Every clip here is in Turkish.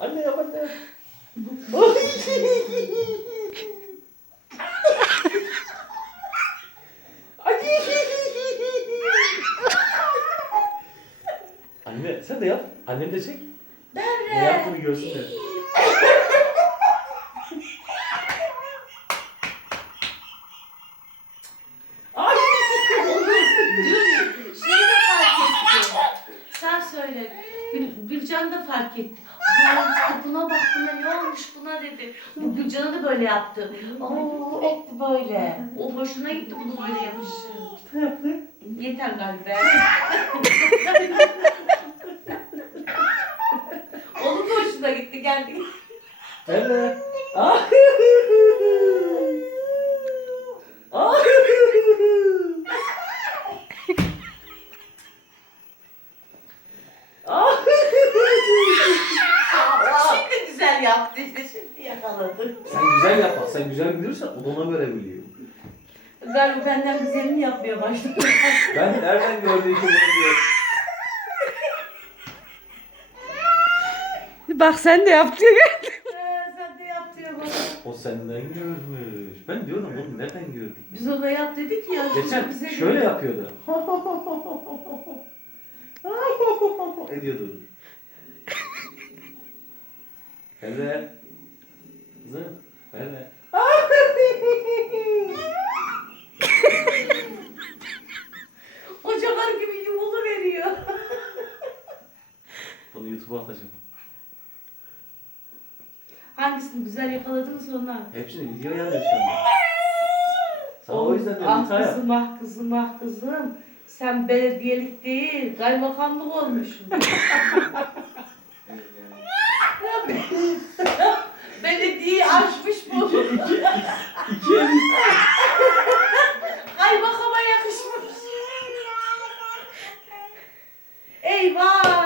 Anne yapar ne? Anne sen de yap. Annem de çek. Ben ne yap bunu görsün de. Ay. Sen söyle. Gülcan da fark etti. Da almıştı, buna bak buna ne olmuş buna dedi. Bu Gülcan'a da böyle yaptı. Oo, oh, etti böyle. O hoşuna gitti bunu böyle yapmış. Tabii. Yeter galiba. Onun da hoşuna gitti geldi. Evet. taktiğiyle Sen güzel yapma. Sen güzel bilirsen o da ona göre biliyor. Ben benden güzelini yapmaya başladım. ben nereden gördüğünü bilmiyorum. Bak sen de yaptın. Evet, sen de yaptın. o senden görmüş. Ben diyorum bunu evet. nereden gördük? Biz ona yap dedik ya. Geçen şöyle yapıyordu. Ediyordu. Evet. Evet. ah, ah Hangisini güzel sonra? Video Sana O yüzden oh, ah kızım, ah kızım ah kızım, sen belediyelik değil, kaymakamlık olmuşsun. Bye.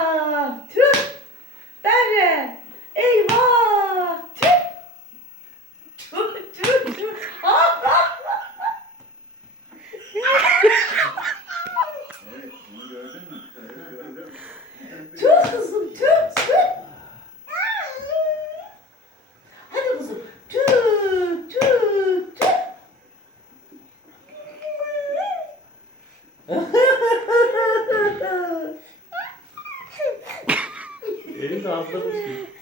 Beni de ki.